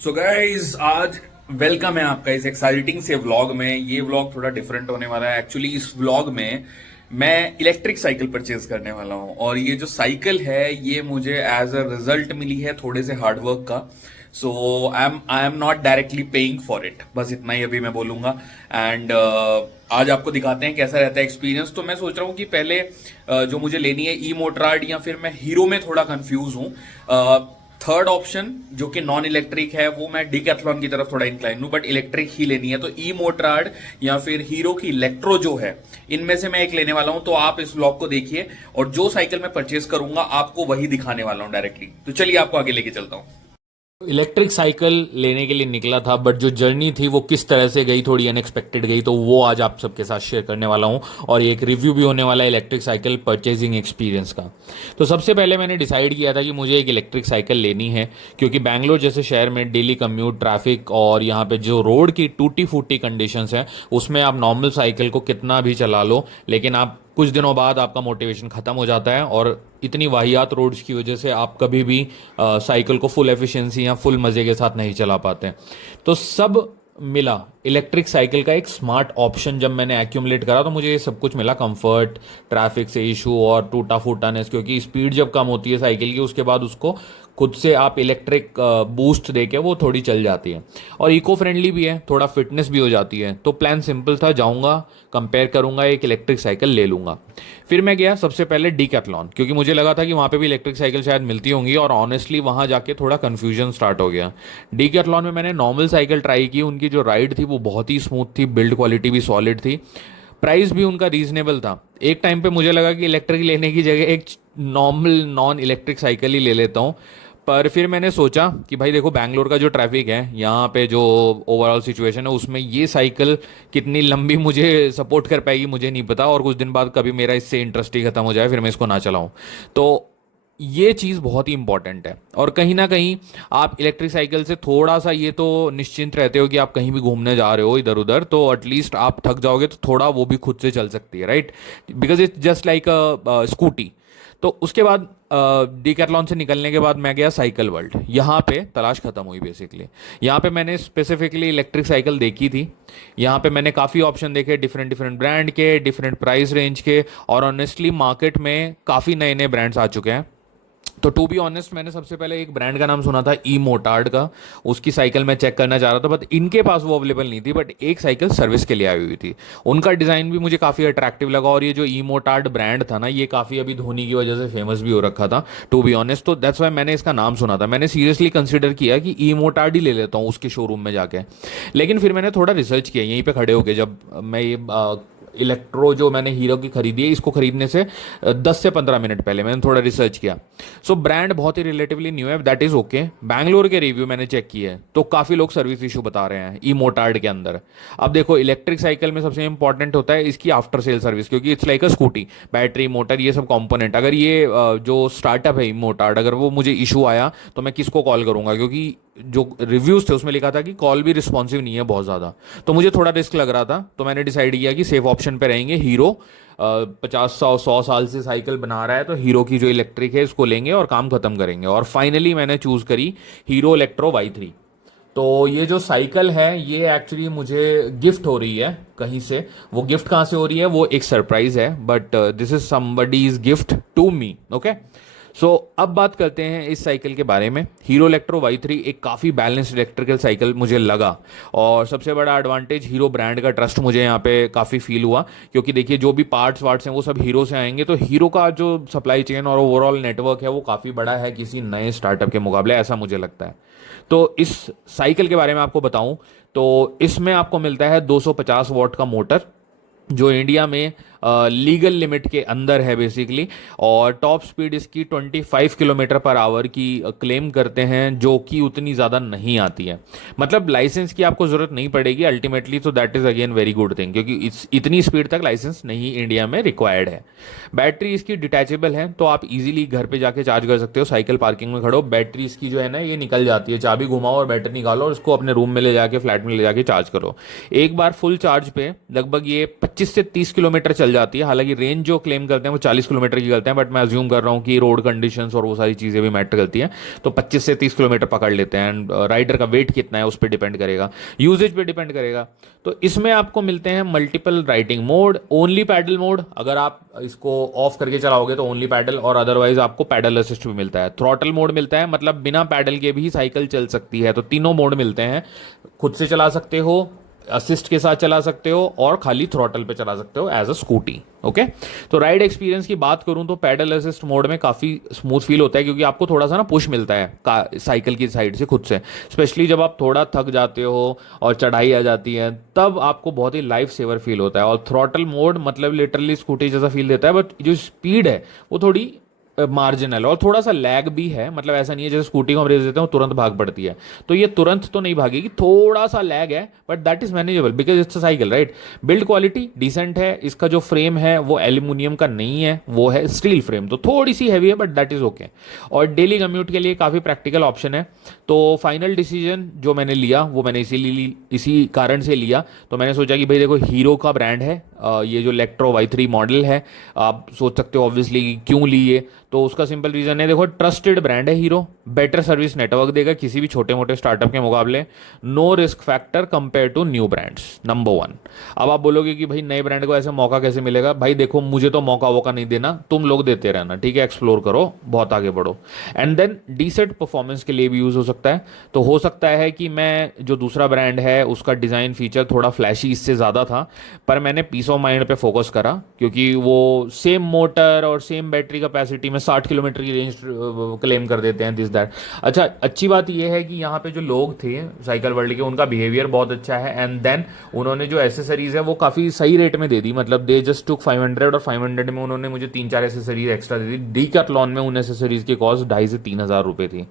So guys आज welcome है आपका इस एक्साइटिंग से व्लॉग में। ये व्लॉग थोड़ा डिफरेंट होने वाला है। एक्चुअली इस व्लॉग में मैं इलेक्ट्रिक साइकिल परचेज करने वाला हूँ और ये जो साइकिल है ये मुझे एज अ रिजल्ट मिली है थोड़े से हार्डवर्क का। So I am not directly paying for it, बस इतना ही अभी मैं बोलूंगा। एंड आज आपको दिखाते हैं कैसा रहता है एक्सपीरियंस। तो मैं सोच रहा हूँ कि पहले जो मुझे लेनी है ई मोटरार्ड या फिर मैं हीरो में थोड़ा कंफ्यूज हूँ। थर्ड ऑप्शन जो कि नॉन इलेक्ट्रिक है वो मैं डीकैथलॉन की तरफ थोड़ा इंक्लाइन हूं, बट इलेक्ट्रिक ही लेनी है। तो ई मोटरार्ड या फिर हीरो की इलेक्ट्रो जो है, इनमें से मैं एक लेने वाला हूं। तो आप इस व्लॉग को देखिए और जो साइकिल मैं परचेज करूंगा आपको वही दिखाने वाला हूं डायरेक्टली। तो चलिए आपको आगे लेके चलता हूं। इलेक्ट्रिक साइकिल लेने के लिए निकला था, बट जो जर्नी थी वो किस तरह से गई, थोड़ी अनएक्सपेक्टेड गई, तो वो आज आप सबके साथ शेयर करने वाला हूँ। और एक रिव्यू भी होने वाला है इलेक्ट्रिक साइकिल परचेजिंग एक्सपीरियंस का। तो सबसे पहले मैंने डिसाइड किया था कि मुझे एक इलेक्ट्रिक साइकिल लेनी है, क्योंकि बैंगलोर जैसे शहर में डेली कम्यूट, ट्रैफिक और यहाँ पे जो रोड की टूटी फूटी कंडीशंस हैं, उसमें आप नॉर्मल साइकिल को कितना भी चला लो, लेकिन आप कुछ दिनों बाद आपका मोटिवेशन खत्म हो जाता है। और इतनी वाहियात रोड्स की वजह से आप कभी भी साइकिल को फुल एफिशिएंसी या फुल मज़े के साथ नहीं चला पाते। तो सब मिला इलेक्ट्रिक साइकिल का एक स्मार्ट ऑप्शन। जब मैंने एक्यूमुलेट करा तो मुझे ये सब कुछ मिला, कंफर्ट, ट्रैफिक से इशू और टूटा फूटानेस, क्योंकि स्पीड जब कम होती है साइकिल की उसके बाद उसको खुद से आप इलेक्ट्रिक बूस्ट देके वो थोड़ी चल जाती है। और इको फ्रेंडली भी है, थोड़ा फिटनेस भी हो जाती है। तो प्लान सिंपल था, जाऊंगा, कंपेयर करूंगा, एक इलेक्ट्रिक साइकिल ले लूंगा। फिर मैं गया सबसे पहले डीकैथलॉन, क्योंकि मुझे लगा था कि वहाँ पे भी इलेक्ट्रिक साइकिल शायद मिलती होंगी, और ऑनेस्टली वहाँ जाके थोड़ा कन्फ्यूजन स्टार्ट हो गया। डीकैथलॉन में मैंने नॉर्मल साइकिल ट्राई की, उनकी जो राइड थी वो बहुत ही स्मूथ थी, बिल्ड क्वालिटी भी सॉलिड थी, प्राइस भी उनका रीजनेबल था। एक टाइम पे मुझे लगा कि इलेक्ट्रिक लेने की जगह एक नॉर्मल नॉन इलेक्ट्रिक साइकिल ही ले लेता हूँ। पर फिर मैंने सोचा कि भाई देखो, बैंगलोर का जो ट्रैफिक है, यहाँ पे जो ओवरऑल सिचुएशन है, उसमें ये साइकिल कितनी लंबी मुझे सपोर्ट कर पाएगी मुझे नहीं पता, और कुछ दिन बाद कभी मेरा इससे इंटरेस्ट ही खत्म हो जाए, फिर मैं इसको ना चलाऊं। तो ये चीज़ बहुत ही इंपॉर्टेंट है। और कहीं ना कहीं आप इलेक्ट्रिक साइकिल से थोड़ा सा ये तो निश्चिंत रहते हो कि आप कहीं भी घूमने जा रहे हो इधर उधर, तो एटलीस्ट आप थक जाओगे तो थोड़ा वो भी खुद से चल सकती है, right? Because it's just like a scooty. तो उसके बाद डीकैथलॉन से निकलने के बाद मैं गया साइकिल वर्ल्ड। यहाँ पे तलाश खत्म हुई बेसिकली। यहाँ पे मैंने स्पेसिफिकली इलेक्ट्रिक साइकिल देखी थी। यहाँ पे मैंने काफ़ी ऑप्शन देखे, डिफरेंट डिफरेंट ब्रांड के, डिफरेंट प्राइस रेंज के, और ऑनेस्टली मार्केट में काफ़ी नए नए ब्रांड्स आ चुके हैं। तो टू बी ऑनेस्ट, मैंने सबसे पहले एक ब्रांड का नाम सुना था, ई मोटार्ड का। उसकी साइकिल मैं चेक करना चाह रहा था, बट इनके पास वो अवेलेबल नहीं थी। बट एक साइकिल सर्विस के लिए आई हुई थी, उनका डिज़ाइन भी मुझे काफ़ी अट्रैक्टिव लगा। और ये जो ई मोटार्ड ब्रांड था ना, ये काफ़ी अभी धोनी की वजह से फेमस भी हो रखा था, टू बी ऑनेस्ट। तो दैट्स वाई मैंने इसका नाम सुना था। मैंने सीरियसली कंसिडर किया कि ई मोटार्ड ही ले लेता हूँ उसके शोरूम में जाके। लेकिन फिर मैंने थोड़ा रिसर्च किया यहीं पर खड़े होकर, जब मैं ये इलेक्ट्रो जो मैंने हीरो की खरीदी है, इसको खरीदने से 10 से 15 मिनट पहले मैंने थोड़ा रिसर्च किया। सो ब्रांड बहुत ही रिलेटिवली न्यू है, दैट इज ओके। बैंगलोर के रिव्यू मैंने चेक किए हैं तो काफ़ी लोग सर्विस इशू बता रहे हैं ई मोटार्ड के अंदर। अब देखो, इलेक्ट्रिक साइकिल में सबसे इंपॉर्टेंट होता है इसकी आफ्टर सेल सर्विस, क्योंकि it's like a scooty, battery, motor, ये सब कंपोनेंट। अगर ये जो स्टार्टअप है ई मोटार्ड, अगर वो मुझे इशू आया तो मैं किसको कॉल करूंगा? क्योंकि जो रिव्यूज थे उसमें लिखा था कि कॉल भी रिस्पॉन्सिव नहीं है बहुत ज़्यादा। तो मुझे थोड़ा रिस्क लग रहा था, तो मैंने डिसाइड किया कि सेफ ऑप्शन पे रहेंगे। हीरो 50 100 साल से साइकिल बना रहा है, तो हीरो की जो इलेक्ट्रिक है इसको लेंगे और काम खत्म करेंगे। और फाइनली मैंने चूज करी हीरो इलेक्ट्रो Y3। तो ये जो साइकिल है ये एक्चुअली मुझे गिफ्ट हो रही है कहीं से। वो गिफ्ट कहाँ से हो रही है वो एक सरप्राइज है, but this is somebody's gift to me, okay. So अब बात करते हैं इस साइकिल के बारे में। हीरो इलेक्ट्रो Y3 एक काफ़ी बैलेंस्ड इलेक्ट्रिकल साइकिल मुझे लगा। और सबसे बड़ा एडवांटेज, हीरो ब्रांड का ट्रस्ट मुझे यहाँ पे काफ़ी फील हुआ, क्योंकि देखिए जो भी पार्ट्स वार्ट्स हैं वो सब हीरो से आएंगे। तो हीरो का जो सप्लाई चेन और ओवरऑल नेटवर्क है वो काफ़ी बड़ा है किसी नए स्टार्टअप के मुकाबले, ऐसा मुझे लगता है। तो इस साइकिल के बारे में आपको बताऊं तो इसमें आपको मिलता है 250 वॉट का मोटर, जो इंडिया में लीगल लिमिट के अंदर है बेसिकली। और टॉप स्पीड इसकी 25 किलोमीटर पर आवर की क्लेम करते हैं, जो कि उतनी ज़्यादा नहीं आती है। मतलब लाइसेंस की आपको ज़रूरत नहीं पड़ेगी अल्टीमेटली, तो that is again very good thing, क्योंकि इतनी स्पीड तक लाइसेंस नहीं इंडिया में रिक्वायर्ड है। बैटरी इसकी डिटैचेबल है, तो आप इजीली घर पे जाके चार्ज कर सकते हो। साइकिल पार्किंग में खड़ो, बैटरी इसकी जो है ना ये निकल जाती है, चाबी घुमाओ और बैटरी निकालो और इसको अपने रूम में ले जाके, फ्लैट में ले जाके चार्ज करो। एक बार फुल चार्ज पे लगभग ये 25 से 30 किलोमीटर चल जाती है। हालांकि रेंज जो क्लेम करते हैं वो 40 किलोमीटर की करते हैं, बट मैं अज्यूम कर रहा हूँ कि रोड कंडीशंस और वो सारी चीज़ें भी मैटर करती हैं, तो 25 से 30 किलोमीटर पकड़ लेते हैं। एंड राइडर का वेट कितना है उस पर डिपेंड करेगा, यूजेज पे डिपेंड करेगा। तो इसमें आपको मिलते हैं multiple riding mode, only pedal mode, अगर आप इसको ऑफ करके चलाओगे तो ओनली पैडल, और अदरवाइज आपको पैडल असिस्ट भी मिलता है। थ्रॉटल मोड मिलता है, मतलब बिना पैडल के भी साइकिल चल सकती है। तो तीनों मोड मिलते हैं, खुद से चला सकते हो, असिस्ट के साथ चला सकते हो, और खाली थ्रॉटल पे चला सकते हो एज अ स्कूटी। ओके, तो राइड एक्सपीरियंस की बात करूं तो पैडल असिस्ट मोड में काफ़ी स्मूथ फील होता है, क्योंकि आपको थोड़ा सा ना पुश मिलता है साइकिल की साइड से खुद से, स्पेशली जब आप थोड़ा थक जाते हो और चढ़ाई आ जाती है, तब आपको बहुत ही लाइफ सेवर फील होता है। और थ्रॉटल मोड मतलब लिटरली स्कूटी जैसा फील देता है, बट जो स्पीड है वो थोड़ी मार्जिनल, और थोड़ा सा लैग भी है। मतलब ऐसा नहीं है जैसे स्कूटी को हम रेस देते हैं तुरंत भाग पड़ती है, तो ये तुरंत तो नहीं भागेगी, थोड़ा सा लैग है, but that is manageable because it's a cycle, right. Build quality decent है, इसका जो फ्रेम है वो एल्यूमिनियम का नहीं है, वो है स्टील फ्रेम, तो थोड़ी सी हैवी है, बट दैट इज ओके। और डेली कम्यूट के लिए काफ़ी प्रैक्टिकल ऑप्शन है। तो फाइनल डिसीजन जो मैंने लिया वो मैंने इसी कारण से लिया। तो मैंने सोचा कि भाई देखो, हीरो का ब्रांड है, ये जो इलेक्ट्रो Y3 मॉडल है, आप सोच सकते हो ऑब्वियसली क्यों लिए। तो उसका सिंपल रीजन है, देखो ट्रस्टेड ब्रांड है हीरो, बेटर सर्विस नेटवर्क देगा किसी भी छोटे मोटे स्टार्टअप के मुकाबले, no risk factor compare to new brands, number 1। अब आप बोलोगे कि भाई नए ब्रांड को ऐसे मौका कैसे मिलेगा? भाई देखो, मुझे तो मौका वोका नहीं देना, तुम लोग देते रहना, ठीक है, एक्सप्लोर करो, बहुत आगे बढ़ो। एंड देन डिसेंट परफॉर्मेंस के लिए भी यूज हो सकता है। तो हो सकता है कि मैं जो दूसरा ब्रांड है उसका डिजाइन फीचर थोड़ा फ्लैशी इससे ज़्यादा था, पर मैंने पीस ऑफ माइंड पे फोकस करा, क्योंकि वो सेम मोटर और सेम बैटरी कैपेसिटी में 60 किलोमीटर की रेंज क्लेम कर देते हैं, दिस दैट। अच्छा, अच्छी बात यह है कि यहाँ पे जो लोग थे साइकिल वर्ल्ड के, उनका बिहेवियर बहुत अच्छा है। एंड देन उन्होंने जो एसेसरीज है वो काफ़ी सही रेट में दे दी, मतलब दे जस्ट टुक 500, और 500 में उन्होंने मुझे 3-4 एसेसरीज एक्स्ट्रा दे दी। डीकैथलॉन में उन एसेसरीज की कॉस्ट 2,500 से 3,000 रुपये थी।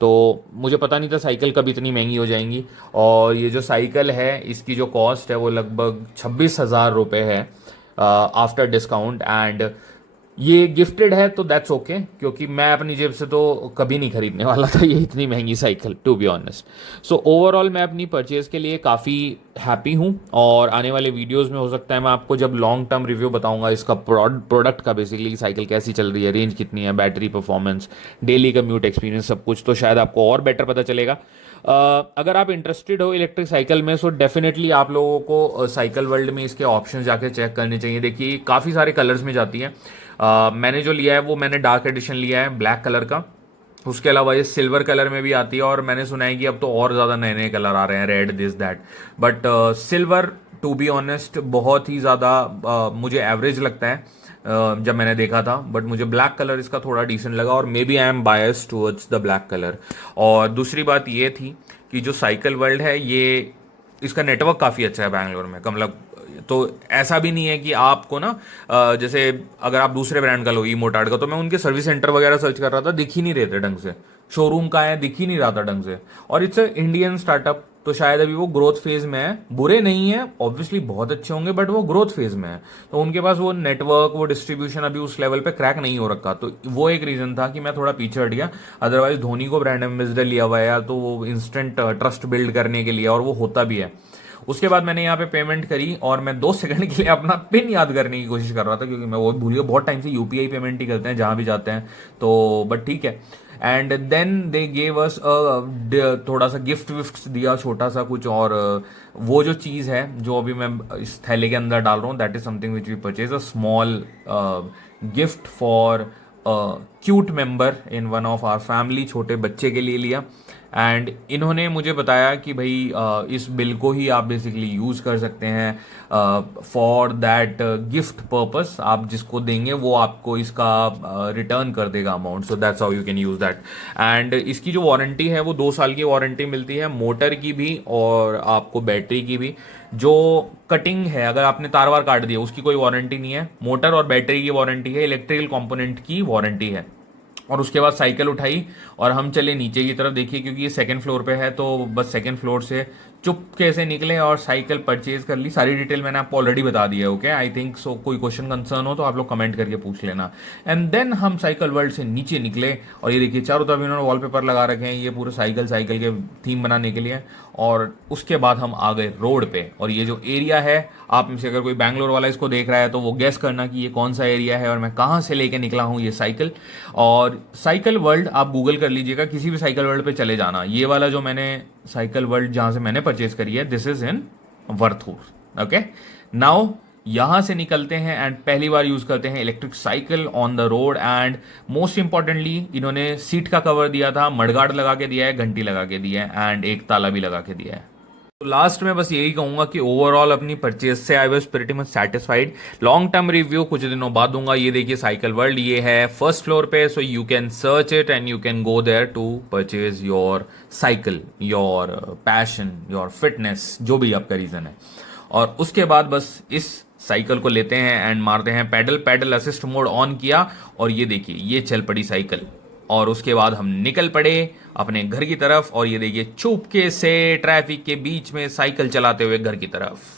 तो मुझे पता नहीं था साइकिल कब इतनी महंगी हो जाएंगी। और ये जो साइकिल है इसकी जो कॉस्ट है वो लगभग 26,000 रुपये है आफ्टर डिस्काउंट। एंड ये गिफ्टेड है तो दैट्स ओके, क्योंकि मैं अपनी जेब से तो कभी नहीं खरीदने वाला था ये इतनी महंगी cycle, to be honest. So overall मैं अपनी परचेज के लिए काफ़ी हैप्पी हूँ, और आने वाले वीडियोस में हो सकता है मैं आपको जब लॉन्ग टर्म रिव्यू बताऊंगा इसका प्रोडक्ट का, बेसिकली साइकिल कैसी चल रही है, रेंज कितनी है, battery performance, daily commute experience, सब कुछ, तो शायद आपको और बेटर पता चलेगा। अगर आप इंटरेस्टेड हो इलेक्ट्रिक साइकिल में, सो डेफिनेटली आप लोगों को साइकिल वर्ल्ड में इसके ऑप्शन जाके चेक करने चाहिए। देखिए काफ़ी सारे कलर्स में जाती है। मैंने जो लिया है वो मैंने डार्क एडिशन लिया है ब्लैक कलर का। उसके अलावा ये सिल्वर कलर में भी आती है, और मैंने सुना है कि अब तो और ज़्यादा नए नए कलर आ रहे हैं, red, this that. But silver to be honest बहुत ही ज़्यादा मुझे एवरेज लगता है जब मैंने देखा था, बट मुझे ब्लैक कलर इसका थोड़ा डिसेंट लगा, और maybe I am bias towards the black colour. और दूसरी बात ये थी कि जो साइकिल वर्ल्ड है ये, इसका नेटवर्क काफ़ी अच्छा है बैंगलोर में, मतलब तो ऐसा भी नहीं है कि आपको ना जैसे अगर आप दूसरे ब्रांड का लो, ई मोटार्ड का, तो मैं उनके सर्विस सेंटर वगैरह सर्च कर रहा था, दिख ही नहीं रहे थे ढंग से, शोरूम का है दिख ही नहीं रहा था ढंग से। और इट्स इंडियन स्टार्टअप, तो शायद अभी वो ग्रोथ फेज में है। बुरे नहीं है, ऑब्वियसली बहुत अच्छे होंगे, बट वो ग्रोथ फेज में है, तो उनके पास वो नेटवर्क, वो डिस्ट्रीब्यूशन अभी उस लेवल पे क्रैक नहीं हो रखा। तो वो एक रीजन था कि मैं थोड़ा पीछे हट गया। अदरवाइज धोनी को ब्रांड एम्बेसडर लिया हुआ है यार, तो वो इंस्टेंट ट्रस्ट बिल्ड करने के लिए, और वो होता भी है। उसके बाद मैंने यहाँ पे पेमेंट करी, और मैं 2 सेकंड के लिए अपना पिन याद करने की कोशिश कर रहा था, क्योंकि मैं वो भूल गया। बहुत टाइम से यूपीआई पेमेंट ही करते हैं जहाँ भी जाते हैं, तो बट ठीक है। And then they gave us थोड़ा सा गिफ्ट विफ्ट दिया, छोटा सा कुछ। और वो जो चीज़ है जो अभी मैं इस थैले के अंदर डाल रहा हूँ, that is something which we purchase, a small gift for cute member in one of our family, छोटे बच्चे के लिए लिया। एंड इन्होंने मुझे बताया कि भाई इस बिल को ही आप बेसिकली यूज़ कर सकते हैं फॉर दैट गिफ्ट पर्पस। आप जिसको देंगे वो आपको इसका रिटर्न कर देगा amount, so that's how you can use that. And इसकी जो वारंटी है वो 2 साल की वारंटी मिलती है, मोटर की भी और आपको बैटरी की भी। जो कटिंग है, अगर आपने तार वार काट दिया, उसकी कोई वारंटी नहीं है। मोटर और बैटरी की वारंटी है, इलेक्ट्रिकल कंपोनेंट की वारंटी है। और उसके बाद साइकिल उठाई और हम चले नीचे की तरफ। देखिए क्योंकि ये सेकंड फ्लोर पे है तो बस सेकंड फ्लोर से चुपके से निकले और साइकिल परचेज कर ली। सारी डिटेल मैंने आपको ऑलरेडी बता दी है। Okay, I think so. कोई क्वेश्चन कंसर्न हो तो आप लोग कमेंट करके पूछ लेना। एंड देन हम साइकिल वर्ल्ड से नीचे निकले और ये देखिए चारों तरफ इन्होंने वॉलपेपर लगा रखे हैं, ये पूरे साइकिल के थीम बनाने के लिए। और उसके बाद हम आ गए रोड पे, और ये जो एरिया है, आप में से अगर कोई बैंगलोर वाला इसको देख रहा है तो वो गेस करना कि ये कौन सा एरिया है और मैं कहाँ से लेके निकला हूँ ये साइकिल। और साइकिल वर्ल्ड आप गूगल कर लीजिएगा, किसी भी साइकिल वर्ल्ड पे चले जाना। ये वाला जो मैंने साइकिल वर्ल्ड जहाँ से मैंने परचेज करी है, this is in Varthur. Okay, now यहां से निकलते हैं एंड पहली बार यूज करते हैं electric cycle on the road. And most importantly इन्होंने सीट का कवर दिया था, मडगार्ड लगा के दिया है, घंटी लगा के दिया है एंड एक ताला भी लगा के दिया है। तो लास्ट में बस यही कहूंगा कि ओवरऑल अपनी परचेज से I was pretty much satisfied. Long term review कुछ दिनों बाद दूंगा। ये देखिए साइकिल वर्ल्ड, ये है फर्स्ट फ्लोर पे, so you can search it and you can go there to purchase your cycle, your passion, your fitness, जो भी आपका रीजन है। और उसके बाद बस इस साइकिल को लेते हैं एंड मारते हैं pedal. Pedal assist mode on किया और ये देखिए ये चल पड़ी साइकिल। और उसके बाद हम निकल पड़े अपने घर की तरफ, और ये देखिए चुपके से ट्रैफिक के बीच में साइकिल चलाते हुए घर की तरफ।